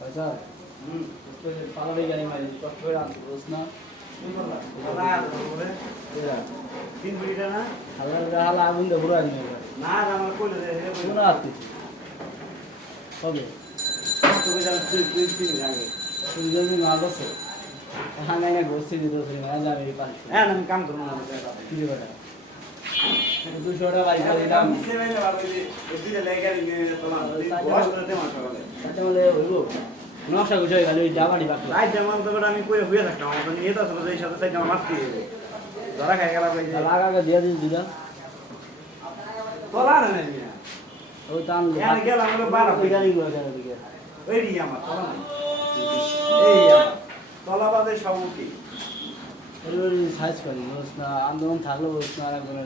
পয়সা হুম। পালাবি গাড়ি মারি কষ্ট করে আনছি বুঝ না? না? না আগুন এবার না আমার কইলে বলে আসতেছি হবে তুমি জানো তুই তুই আগে। তুমি যদি মাল আছে। হাঙ্গাই না গোষ্ঠী দিতে না যাবে এই হ্যাঁ আমি কাম করব না কি দেবে বাড়ি নকশা গুছো হয়ে গেল ওই জামাটি বাকি রাইট যেমন তো আমি কই হয়ে থাকতাম আমার নিয়ে তো এই সাথে আমার মারতে হবে ধরা খাই গেলাম এই যে লাগা আগে দিয়ে দিস দিদা তোলা না না টান এখানে গেলাম হলো বারো ওই গাড়িগুলো এখানে দিকে ওই রি আমার তোলা নাই এই আমার তোলা বাদে সাইজ করি না আন্দোলন থাকল না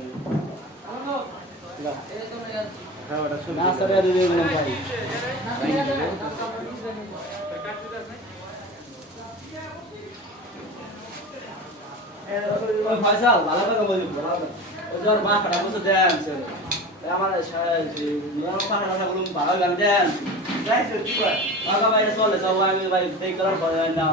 ফয়সাল ভালো করে বলি ওর মা কাটা বসে দেন আমার নিয়ম ভালো গান দেন যাইছো কি বাবা বাইরে চলে যাও আমি ভাই দেখ করার পরে না